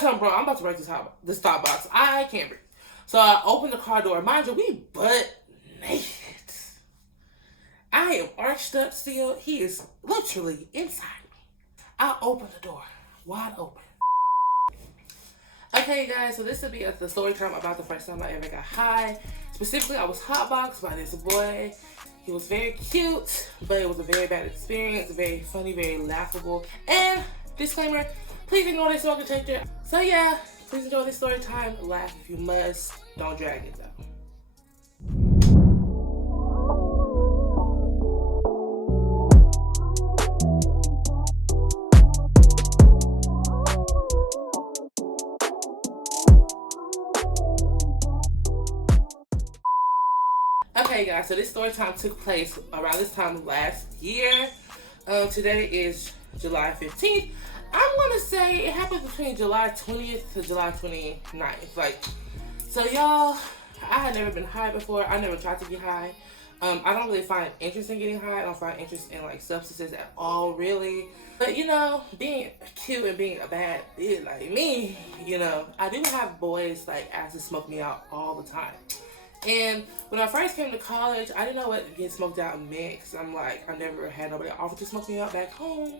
something, bro. I'm about to break this top box. I can't breathe. So I opened the car door. Mind you, we butt naked. I am arched up still. He is literally inside me. I opened the door. Wide open. Okay, guys, so this will be the story time about the first time I ever got high. Specifically, I was hotboxed by this boy. He was very cute, but it was a very bad experience, very funny, very laughable. And disclaimer, please ignore this smoke detector. So yeah, please enjoy this story time. Laugh if you must. Don't drag it though. Okay, guys, so this story time took place around this time last year. Today is July 15th. I'm gonna say it happened between July 20th to July 29th. Like, so y'all, I had never been high before. I never tried to get high. I don't really find interest in getting high. I don't find interest in like substances at all, really. But you know, being cute and being a bad bitch like me, you know, I do have boys like ask to smoke me out all the time. And when I first came to college, I didn't know what getting smoked out meant, because I'm like, I never had nobody offer to smoke me out back home.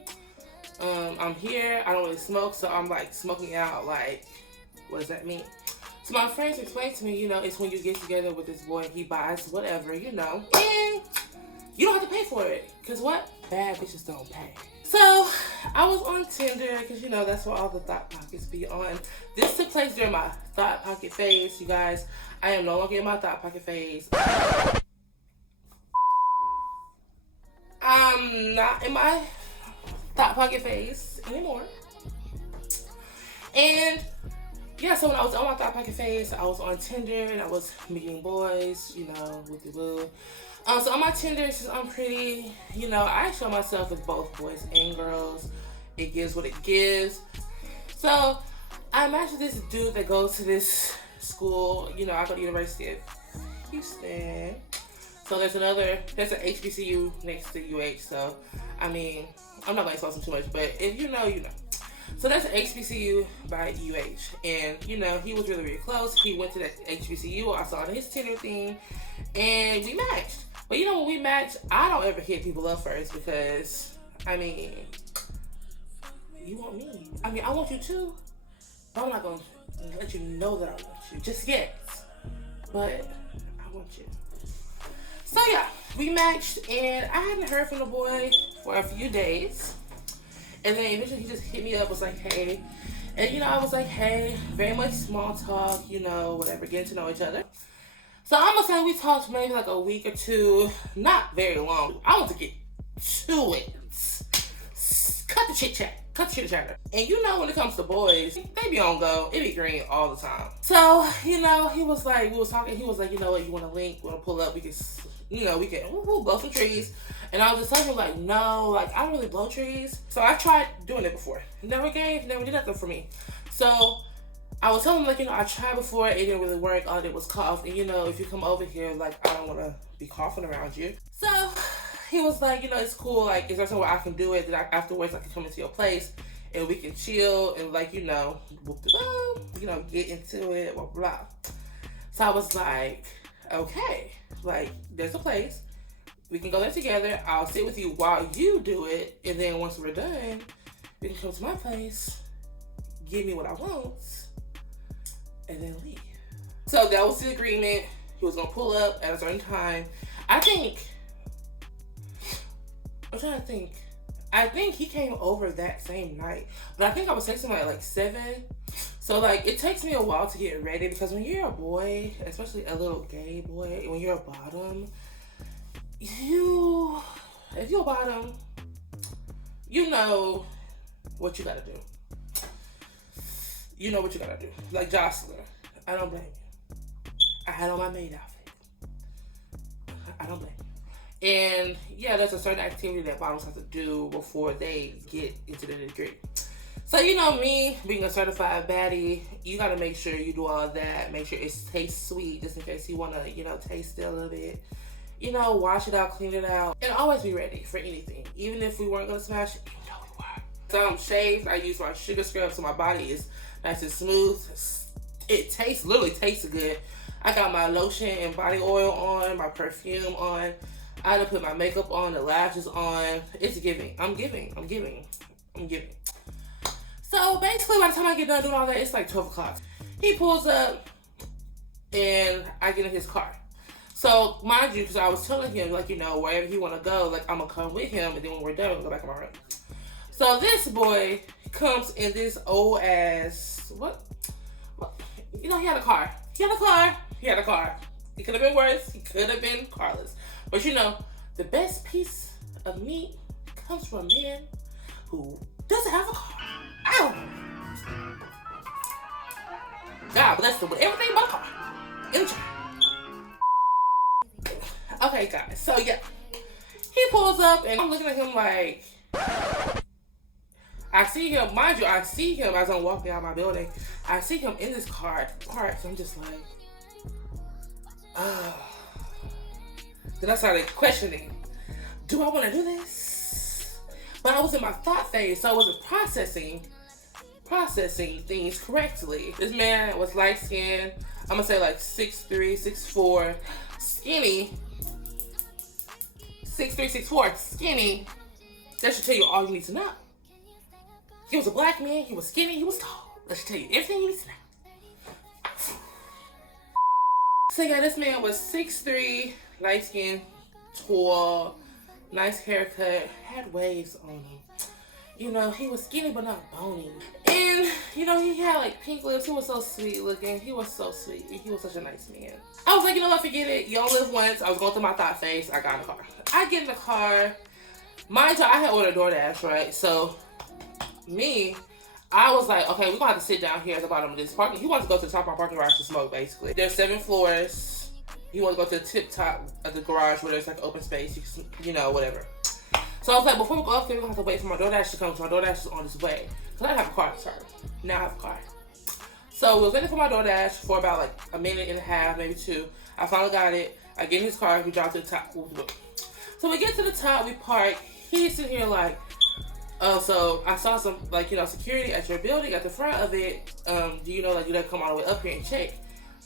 I'm here, I don't really smoke, so I'm like smoking out, like, what does that mean? So my friends explained to me, you know, it's when you get together with this boy, he buys whatever, you know, and you don't have to pay for it, because what? Bad bitches don't pay. So I was on Tinder, because you know, that's where all the thought pockets be on. This took place during my thought pocket phase, you guys. I am no longer in my thought pocket phase. I'm not in my thought pocket phase anymore. And yeah, so when I was on my thought pocket phase, I was on Tinder and I was meeting boys, you know, with the woo. So on my Tinder, since I'm pretty, you know, I show myself as both boys and girls. It gives what it gives. So I matched with this dude that goes to this school. You know, I go to University of Houston. So there's an HBCU next to UH. So, I mean, I'm not going to expose him too much, but if you know, you know. So that's an HBCU by UH. And, you know, he was really, really close. He went to that HBCU. I saw his Tinder thing. And we matched. But, you know, when we match, I don't ever hit people up first because, I mean, you want me. I mean, I want you too. But I'm not going to let you know that I want you just yet. But I want you. So, yeah, we matched. And I hadn't heard from the boy for a few days. And then eventually he just hit me up, was like, hey. And, you know, I was like, hey, very much small talk, you know, whatever, getting to know each other. So I'm going to say we talked maybe like a week or two, not very long. I want to get to it. Cut the chit-chat. Cut the chit-chat. And you know when it comes to boys, they be on go. It be green all the time. So, you know, he was like, we was talking, he was like, you know what, you want to link, want to pull up, we can, you know, we can blow some trees. And I was just telling him like, no, like I don't really blow trees. So I tried doing it before. Never did nothing for me. So I was telling him like, you know, I tried before, it didn't really work. All I did was cough. And you know, if you come over here, like I don't want to be coughing around you. So he was like, you know, it's cool. Like, is there somewhere I can do it that afterwards I can come into your place and we can chill and like, you know, get into it, blah, blah. So I was like, okay, like there's a place. We can go there together. I'll sit with you while you do it. And then once we're done, we can come to my place, give me what I want, and then leave. So that was the agreement. He was going to pull up at a certain time. I'm trying to think. I think he came over that same night. But I think I was texting him at like 7. So like it takes me a while to get ready because when you're a boy, especially a little gay boy, when you're a bottom, if you're a bottom, you know what you gotta do. You know what you gotta do. Like Jocelyn, I don't blame you. I had on my maid outfit. I don't blame you. And yeah, there's a certain activity that bottoms have to do before they get into the degree. So you know me, being a certified baddie, you gotta make sure you do all that. Make sure it tastes sweet, just in case you wanna, you know, taste it a little bit. You know, wash it out, clean it out, and always be ready for anything. Even if we weren't gonna smash, you know we were. So I'm shaved. I use my sugar scrub, so my body is nice and smooth. It literally tastes good. I got my lotion and body oil on, my perfume on. I done put my makeup on, the lashes on. It's giving. I'm giving. So basically, by the time I get done doing all that, it's like 12 o'clock. He pulls up, and I get in his car. So, mind you, because I was telling him, like, you know, wherever he want to go, like, I'm going to come with him, and then when we're done, we'll go back in my room. So, this boy comes in this old-ass, what? You know, he had a car. It could have been worse. He could have been carless. But, you know, the best piece of meat comes from a man who doesn't have a car. Ow! God bless him with everything but a car. In the car. Okay, guys. So, yeah. He pulls up, and I'm looking at him like... I see him, mind you, I see him as I'm walking out my building. I see him in this car parked. So I'm just like... Then I started questioning, do I want to do this? But I was in my thought phase, so I wasn't processing things correctly. This man was light skinned. I'm gonna say like 6'3", 6'4", skinny. 6'3", 6'4", skinny. That should tell you all you need to know. He was a black man, he was skinny, he was tall. That should tell you everything you need to know. So yeah, this man was 6'3", light skin, tall, nice haircut, had waves on him. You know, he was skinny but not bony. And, you know, he had like pink lips. He was so sweet looking. He was so sweet. He was such a nice man. I was like, you know what, forget it. You only live once. I was going through my thought phase. I got in the car. I get in the car. Mind you, I had ordered DoorDash, right? So, I was like, okay, we're going to have to sit down here at the bottom of this parking. He wants to go to the top of my parking garage to smoke, basically. There's 7 floors. He wants to go to the tip top of the garage where there's like open space, you know, whatever. So I was like, before we go up there, we're going to have to wait for my DoorDash to come. So my DoorDash is on its way. Because I didn't have a car, sorry. Now I have a car. So we was waiting for my DoorDash for about like a minute and a half, maybe 2. I finally got it. I get in his car. We drive to the top. So we get to the top. We park. He's sitting here like, oh, so I saw some, like, you know, security at your building at the front of it. Do you know, like, you gotta come all the way up here and check?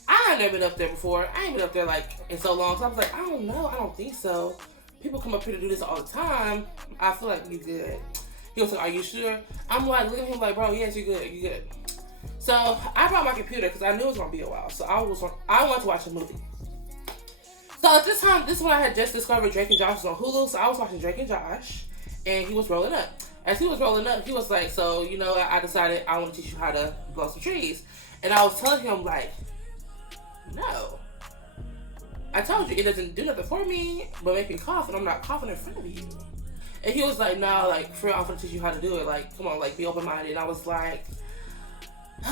I ain't never been up there before. I ain't been up there, like, in so long. So I was like, I don't know. I don't think so. People come up here to do this all the time. I feel like you good. He was like, are you sure? I'm like, looking at him like, bro, yes, you good. You good. So I brought my computer because I knew it was going to be a while. So I wanted to watch a movie. So at this time, this is when I had just discovered Drake and Josh was on Hulu. So I was watching Drake and Josh. And he was rolling up. As he was rolling up, he was like, so, you know, I decided I want to teach you how to blow some trees. And I was telling him, like, no. I told you, it doesn't do nothing for me, but make me cough, and I'm not coughing in front of you. And he was like, no, like, for real, I'm going to teach you how to do it. Like, come on, like, be open-minded. And I was like,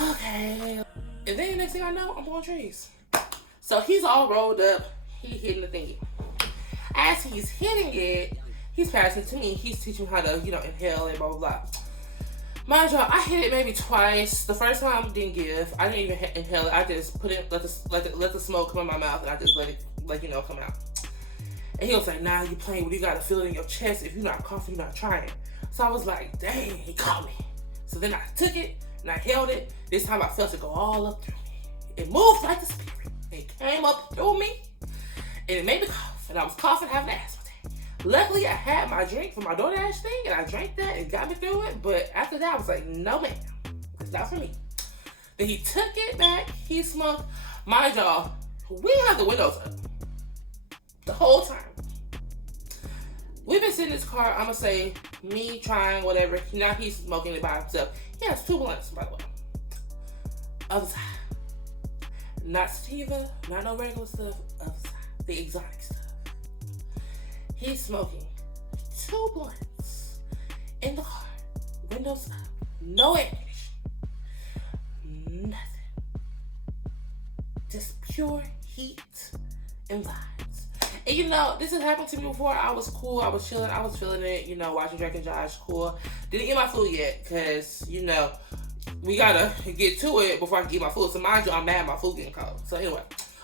okay. And then the next thing I know, I'm blowing trees. So he's all rolled up. He hitting the thingy. As he's hitting it, he's passing it to me. He's teaching me how to, you know, inhale and blah, blah, blah. Mind y'all, I hit it maybe twice. The first time didn't give. I didn't even inhale it. I just put it, let the smoke come in my mouth, and I just let it, like, you know, come out. And he was like, nah, you playing with, you gotta feel it in your chest. If you're not coughing, you're not trying. So I was like, dang, he caught me. So then I took it and I held it. This time I felt it go all up through me. It moved like a spirit. It came up through me and it made me cough. And I was coughing, having an asthma attack. Luckily, I had my drink from my DoorDash thing, and I drank that and got me through it. But after that, I was like, no, ma'am. It's not for me. Then he took it back. He smoked. Mind y'all, we have the windows up the whole time. We've been sitting in this car, I'm going to say, me trying, whatever. Now he's smoking it by himself. He has 2 blunts, by the way. Other side. Not sativa, not no regular stuff. Other side. The exotic stuff. He's smoking 2 blunts in the car, windows up, no air conditioning, nothing. Just pure heat and vibes. And you know, this has happened to me before. I was cool, I was chilling, I was feeling it, you know, watching Drake and Josh, cool. Didn't eat my food yet, because, you know, we gotta get to it before I can eat my food. So mind you, I'm mad my food getting cold. So anyway.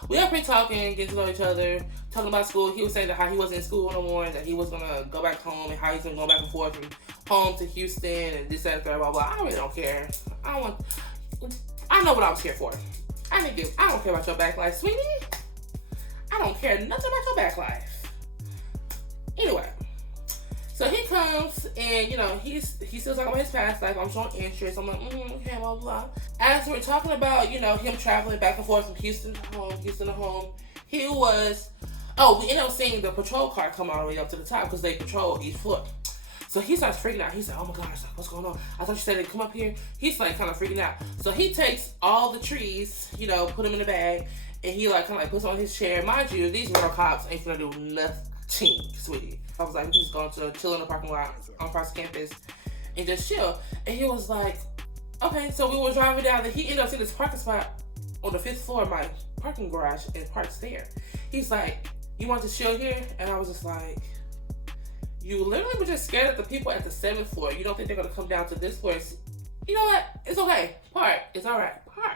We up here talking, getting to know each other, talking about school. He was saying that how he wasn't in school no more, that he was gonna go back home, and how he's gonna go back and forth from home to Houston and this, that, and that, blah, blah. I really don't care. I don't want. I know what I was here for. I don't care about your back life, sweetie. I don't care nothing about your back life. Anyway, so he comes and, you know, he's still talking about his past life. I'm showing interest. I'm like, okay, blah, blah. As we're talking about, you know, him traveling back and forth from Houston to home, we ended up seeing the patrol car come all the way up to the top because they patrol each floor. So he starts freaking out. He's like, oh my gosh, what's going on? I thought you said they'd come up here. He's like kind of freaking out. So he takes all the trees, you know, put them in a bag, and he like kind of like puts them on his chair. Mind you, these real cops ain't gonna do nothing, sweetie. I was like, we just going to chill in the parking lot on across campus and just chill. And he was like, okay. So we were driving down, and he ended up seeing this parking spot on the 5th floor of my parking garage and parks there. He's like, you want to chill here? And I was just like, you literally were just scared of the people at the 7th floor. You don't think they're gonna come down to this floor? You know what? It's okay. Park. It's all right. Park.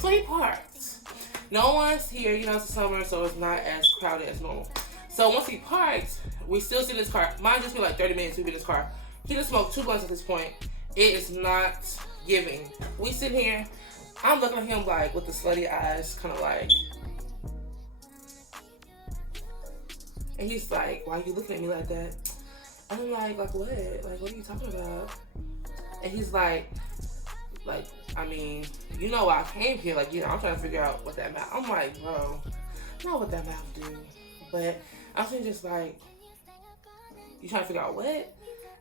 So he parks. No one's here. You know, it's the summer, so it's not as crowded as normal. So once he parks, we still see this car. Mine just been like 30 minutes we've been in this car. He just smoked 2 blunts at this point. It is not giving. We sit here. I'm looking at him like with the slutty eyes, kind of like. And he's like, why are you looking at me like that? And I'm like what? Like, what are you talking about? And he's like, I mean, you know why I came here. Like, you know, I'm trying to figure out what that mouth. I'm like, bro, not what that mouth do. But I'm just like, you trying to figure out what?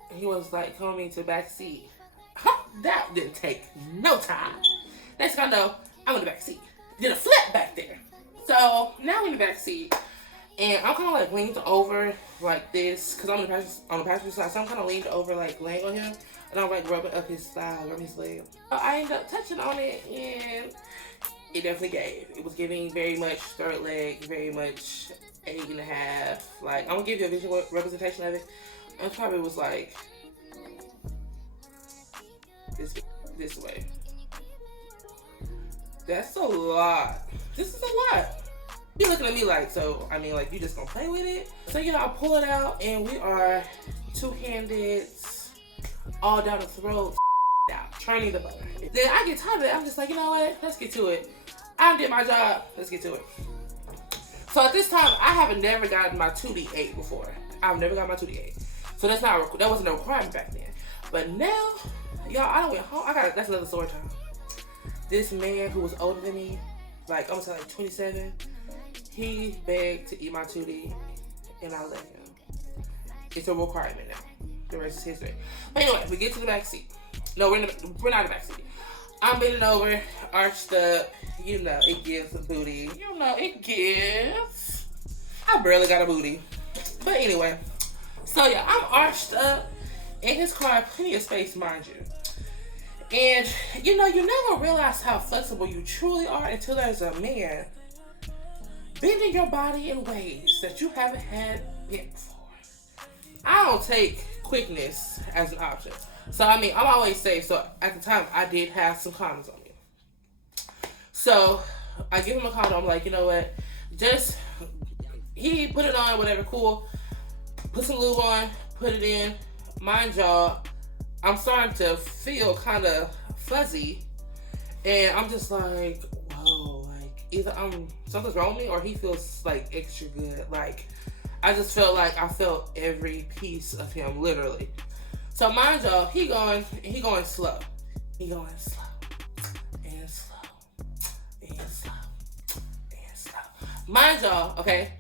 And he was like, calling me to the back seat. That didn't take no time. Next thing I know, I'm in the back seat. Did a flip back there. So now I'm in the back seat. And I'm kind of like leaned over like this, because I'm on the passenger side, so I'm kind of leaned over, like laying on him, and I'm like rubbing up his side, rubbing his leg. So I ended up touching on it, and it definitely gave. It was giving very much third leg, very much 8.5. Like, I'm gonna give you a visual representation of it. And probably was like this way. That's a lot. This is a lot. He looking at me like, so, I mean, like, you just gonna play with it? So, you know, I pull it out, and we are two-handed, all down the throat, out, turning the butter. Then I get tired of it. I'm just like, you know what? Let's get to it. I did my job. Let's get to it. So, at this time, I haven't never gotten my 2D8 before. I've never got my 2D8. So, that wasn't a requirement back then. But now, y'all, I went home. That's another story time. This man who was older than me, like, almost like 27, he begged to eat my 2D, and I let him. It's a requirement now. The rest is history. But anyway, we get to the back seat. No, we're not in the back seat. I'm bending over, arched up. You know, it gives a booty. You know, it gives. I barely got a booty. But anyway, so yeah, I'm arched up. In his car, plenty of space, mind you. And, you know, you never realize how flexible you truly are until there's a man bending your body in ways that you haven't had bent before. I don't take quickness as an option. So, I mean, I'm always safe. So, at the time, I did have some condoms on me. So, I give him a condom. I'm like, you know what? He put it on, whatever, cool. Put some lube on, put it in. Mind y'all, I'm starting to feel kind of fuzzy. And I'm just like, whoa, like, either something's wrong with me or he feels like extra good. Like, I just felt like I felt every piece of him, literally. So mind y'all, he going slow. He going slow and slow and slow and slow. Mind y'all, okay,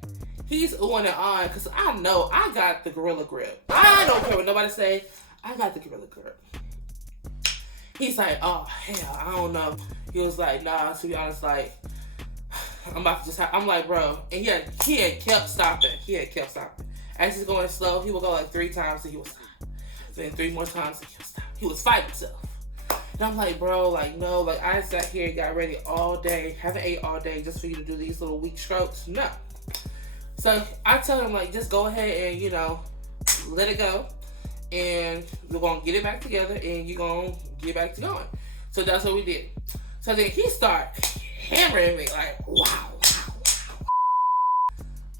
he's oohing and on because I know I got the gorilla grip. I don't care what nobody say. I got the gorilla grip. He's like, oh hell, I don't know. He was like, nah, to be honest, like, I'm about to just I'm like, bro. And he had kept stopping. As he's going slow, he would go like 3 times and he would stop. Then 3 more times and he would stop. He was fighting himself. And I'm like, bro, like, no, like, I sat here and got ready all day, haven't ate all day just for you to do these little weak strokes. No. So I tell him, like, just go ahead and, you know, let it go. And we're going to get it back together and you're going to get back to going. So that's what we did. So then he started hammering me like, wow.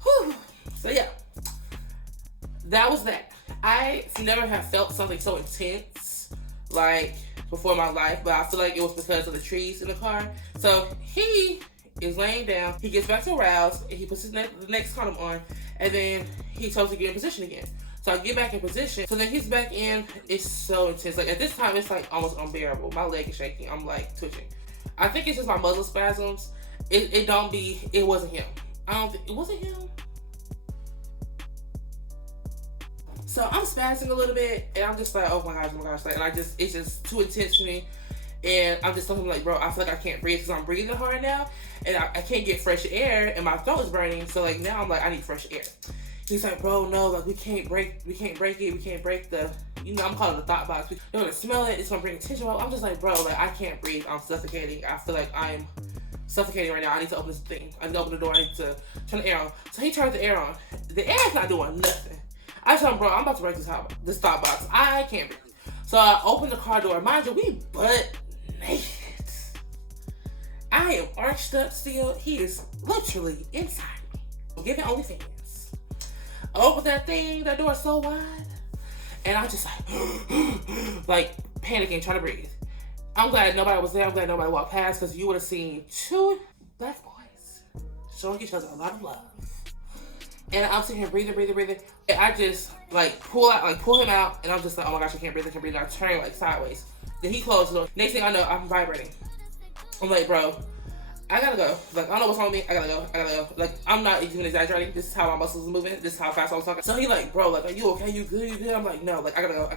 Whew. So yeah, that was that. I never have felt something so intense, like before in my life, but I feel like it was because of the trees in the car. So he is laying down. He gets back to arouse, and he puts the next condom on, and then he tells me to get in position again. So I get back in position. So then he's back in. It's so intense. Like at this time, it's like almost unbearable. My leg is shaking. I'm like twitching. I think it's just my muscle spasms. It wasn't him. It wasn't him. So I'm spazzing a little bit, and I'm just like, oh my gosh, like, and it's just too intense for me. And I'm just telling him like, bro, I feel like I can't breathe because I'm breathing hard now, and I can't get fresh air, and my throat is burning. So like now I'm like, I need fresh air. He's like, bro, no, like we can't break it, we can't break the, I'm calling it the thought box. You're gonna smell it, it's gonna bring attention. I'm just like, bro, like I can't breathe, I'm suffocating. I feel like I'm suffocating right now. I need to open this thing. I need to open the door. I need to turn the air on. So he turns the air on. The air is not doing nothing. I tell him, bro, I'm about to break this thought box. I can't breathe. So I open the car door. Mind you, we butt naked. I am arched up still. He is literally inside me. Giving OnlyFans. I open that door so wide, and I'm just like panicking, trying to breathe. I'm glad nobody was there. I'm glad nobody walked past, because you would have seen two black boys showing each other a lot of love. And I'm sitting here breathing. And I just like pull him out, and I'm just like, oh my gosh, I can't breathe. And I turn like sideways. Then he closed the door. Next thing I know, I'm vibrating. I'm like, bro, I gotta go. Like, I don't know what's wrong with me. I gotta go. Like, I'm not even exaggerating. This is how my muscles are moving. This is how fast I was talking. So he like, bro, like, are you okay? You good? I'm like, no, like, I gotta go.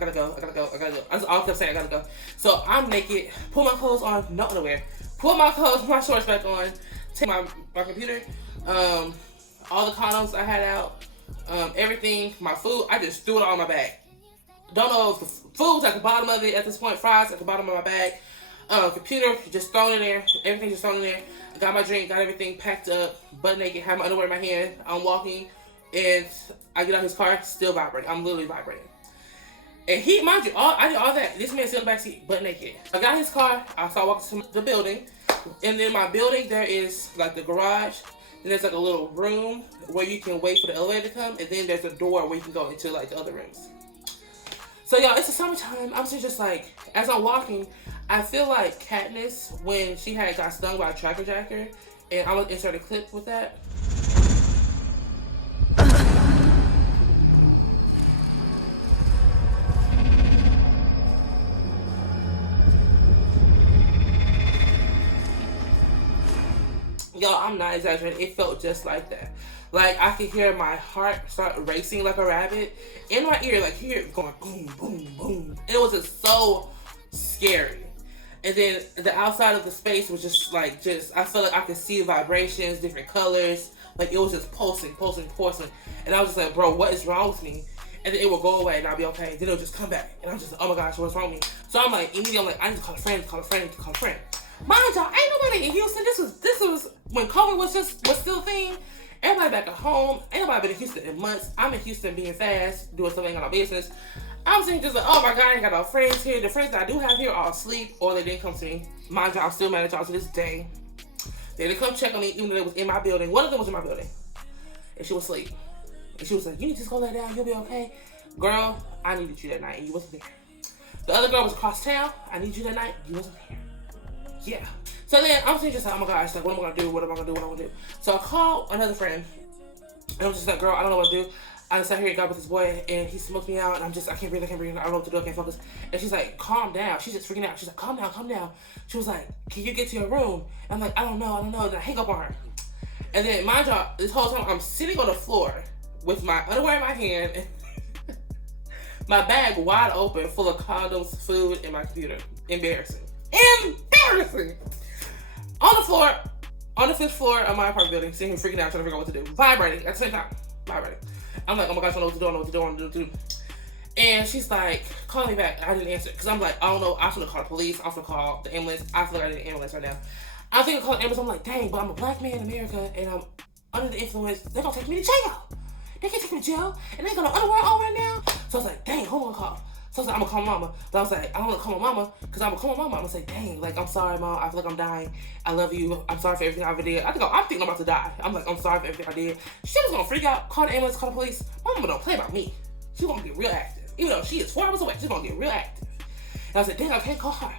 That's all I kept saying, I gotta go. So I'm naked, pull my clothes on, no underwear. Pull my shorts back on, take my computer, all the condoms I had out, everything, my food, I just threw it all in my bag. Don't know if the food's at the bottom of it at this point, fries at the bottom of my bag. Computer just thrown in there, everything just thrown in there. I got my drink, got everything packed up, butt naked, have my underwear in my hand. I'm walking, and I get out his car, still vibrating. I'm literally vibrating. And he, mind you, I did all that. This man still in the backseat, butt naked. I got his car, I started walking to the building, and then my building, there is like the garage, and there's like a little room where you can wait for the elevator to come, and then there's a door where you can go into like the other rooms. So y'all, it's the summertime. I'm just like, as I'm walking, I feel like Katniss when she got stung by a tracker jacker, and I'm gonna insert a clip with that. Yo, I'm not exaggerating. It felt just like that. Like, I could hear my heart start racing like a rabbit in my ear, like hear it going boom, boom, boom. And it was just so scary. And then the outside of the space was just I felt like I could see the vibrations, different colors. Like, it was just pulsing. And I was just like, bro, what is wrong with me? And then it will go away and I'll be okay. Then it'll just come back. And I'm just like, oh my gosh, what's wrong with me? So I'm like, immediately I'm like, I need to call a friend. Mind y'all, ain't nobody in Houston. This was when COVID was still a thing. Everybody back at home. Ain't nobody been in Houston in months. I'm in Houston being fast, doing something on my business. I'm sitting just like, oh my God, I ain't got no friends here. The friends that I do have here are asleep, or they didn't come to me. Mind you, I'm still mad at y'all to this day. They didn't come check on me, even though they was in my building. One of them was in my building, and she was asleep. And she was like, you need to just go lay down. You'll be okay. Girl, I needed you that night, and you wasn't there. The other girl was across town. I needed you that night. You wasn't there. Yeah. So then I'm sitting just like, oh my gosh, like, what am I gonna do? So I called another friend, and I was just like, girl, I don't know what to do. I sat here and got with this boy, and he smoked me out, and I can't breathe, I don't know what to do, I can't focus. And she's like, calm down. She's just freaking out. She's like, calm down. She was like, can you get to your room? And I'm like, I don't know. And I hang up on her. And then, mind y'all, this whole time, I'm sitting on the floor with my underwear in my hand, and my bag wide open, full of condoms, food, and my computer. Embarrassing. On the floor, on the 5th floor of my apartment building, sitting here freaking out, trying to figure out what to do. Vibrating at the same time. I'm like, oh my gosh, I don't know what to do. And she's like, call me back. I didn't answer. Because I'm like, I don't know. I'm going to call the police. I'm going to call the ambulance. I feel like I need an ambulance right now. I'm thinking of calling the ambulance. I'm like, dang, but I'm a black man in America, and I'm under the influence. They're going to take me to jail. They can't take me to jail. And they got no underwear on right now. So I was like, dang, who am I going to call? So I was like, I'm going to call my mama. But I was like, I don't want to call my mama, because I'm going to call my mama. I'm going to say, dang, like, I'm sorry, Mom. I feel like I'm dying. I love you. I'm sorry for everything I ever did. I'm thinking I'm about to die. I'm like, I'm sorry for everything I did. She was going to freak out, call the ambulance, call the police. My mama don't play about me. She's going to get real active. Even though she is 4 hours away, she's going to get real active. And I was like, dang, I can't call her.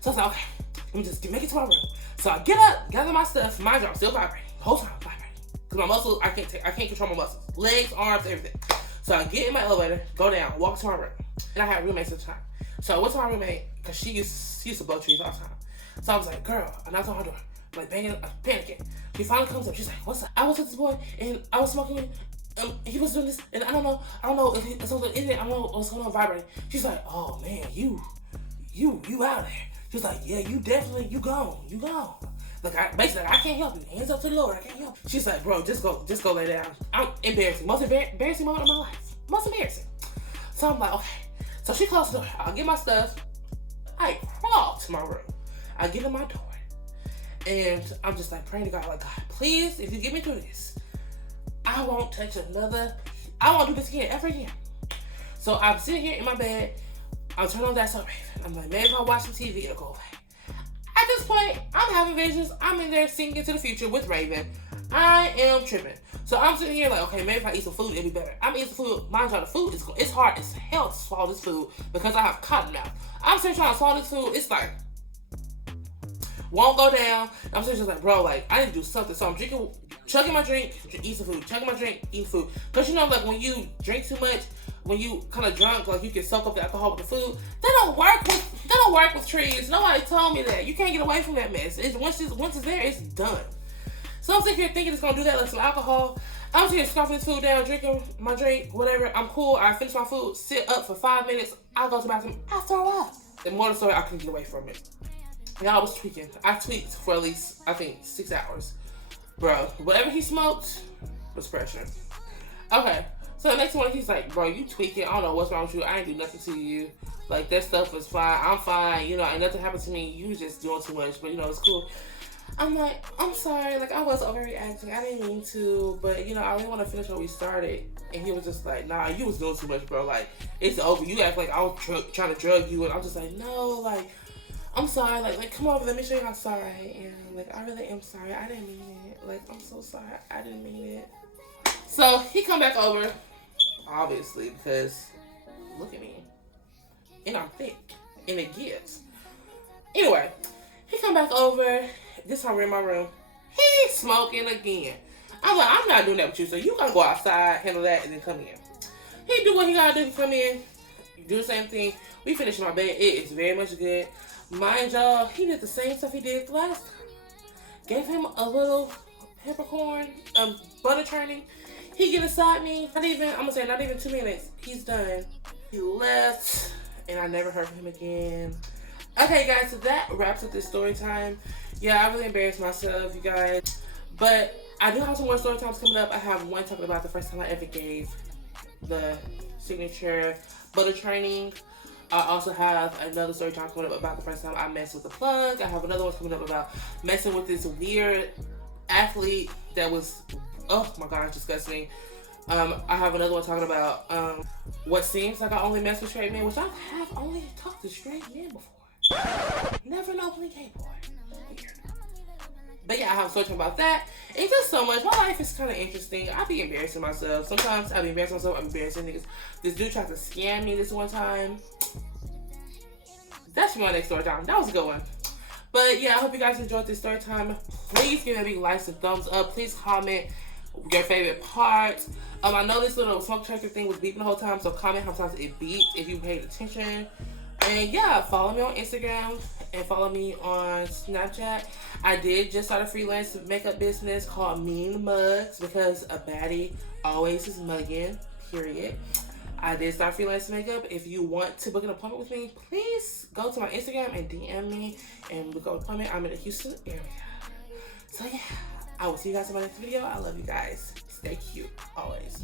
So I was like, okay, let me just make it to my room. So I get up, gather my stuff. Mind you, I'm still vibrating. Whole time vibrating. Because my muscles, I can't control my muscles. Legs, arms, everything. So I get in my elevator, go down, walk to my room. And I had roommates at the time. So I went to my roommate, because she used to blow trees all the time. So I was like, girl, I knocked on her door. Like banging, panicking. She finally comes up. She's like, what's up? I was with this boy, and I was smoking with he was doing this, and I don't know if it's on the internet, I don't know what's going on vibrating. She's like, oh man, you out there. She's like, yeah, you definitely, you gone. Like, basically, I can't help you. Hands up to the Lord, I can't help you. She's like, bro, just go lay down. I'm embarrassing. Most embarrassing moment of my life. Most embarrassing. So I'm like, okay. So she closes the door. I'll get my stuff. I crawl to my room. I get in my door. And I'm just like praying to God, like, God, please, if you get me through this, I won't touch I won't do this ever again. So I'm sitting here in my bed. I'm turning on That's So Raven. I'm like, maybe if I watch some TV, it'll go away. At this point, I'm having visions. I'm in there singing into the future with Raven. I am tripping. So I'm sitting here like, okay, maybe if I eat some food, it'll be better. I'm eating some food. Mind you, the food it's hard as hell to swallow this food because I have cotton mouth. I'm sitting trying to swallow this food. It's like, won't go down. I'm sitting just like, bro, like, I need to do something. So I'm chugging my drink, eat some food. Chugging my drink, eat food. Because you know, like, when you drink too much, when you kind of drunk, like, you can soak up the alcohol with the food. They don't work with trees. Nobody told me that. You can't get away from that mess. Once it's there, it's done. So I'm sitting here thinking it's going to do that, like some alcohol. I'm sitting here scarfing this food down, drinking my drink, whatever. I'm cool. I finish my food, sit up for 5 minutes. I go to the bathroom. I throw up. The more the story, I couldn't get away from it. Y'all, I was tweaking. I tweaked for at least, I think, 6 hours. Bro, whatever he smoked was pressure. Okay, so the next one, he's like, bro, you tweaking. I don't know what's wrong with you. I ain't do nothing to you. Like, that stuff was fine. I'm fine. You know, ain't nothing happened to me. You just doing too much, but, you know, it's cool. I'm like, I'm sorry. Like, I was overreacting. I didn't mean to, but, you know, I really want to finish what we started. And he was just like, nah, you was doing too much, bro. Like, it's over. You act like I was trying to drug you. And I'm just like, no, like, I'm sorry, like, come over, let me show you how sorry I am. Like, I really am sorry. I didn't mean it. Like, I'm so sorry. I didn't mean it. So, he come back over, obviously, because, look at me. And I'm thick. And it gives. Anyway, he come back over. This time we're in my room. He's smoking again. I'm like, I'm not doing that with you, so you gotta go outside, handle that, and then come in. He do what he gotta do to come in. Do the same thing. We finished my bed. It is very much good. Mind y'all, he did the same stuff he did last time. Gave him a little peppercorn, butter churning. He get beside me. Not even 2 minutes. He's done. He left, and I never heard from him again. Okay, guys, so that wraps up this story time. Yeah, I really embarrassed myself, you guys. But I do have some more story times coming up. I have one talking about the first time I ever gave the signature butter training. I also have another story time coming up about the first time I messed with the plug. I have another one coming up about messing with this weird athlete that was, oh my gosh, disgusting. I have another one talking about what seems like I only mess with straight men, which I have only talked to straight men before. Never an openly gay boy. Weird. But yeah, I have a story about that. It's just so much. My life is kind of interesting. I be embarrassing myself. Sometimes I be embarrassing myself. I'm embarrassing niggas. This dude tried to scam me this one time. That's my next story time. That was a good one. But yeah, I hope you guys enjoyed this story time. Please give it a big like and thumbs up. Please comment your favorite parts. I know this little smoke detector thing was beeping the whole time, so comment how many times it beeped if you paid attention. And yeah, follow me on Instagram and follow me on Snapchat. I did just start a freelance makeup business called Mean Mugs because a baddie always is mugging, period. I did start freelance makeup. If you want to book an appointment with me, please go to my Instagram and DM me and book an appointment. I'm in the Houston area. So yeah, I will see you guys in my next video. I love you guys. Stay cute, always.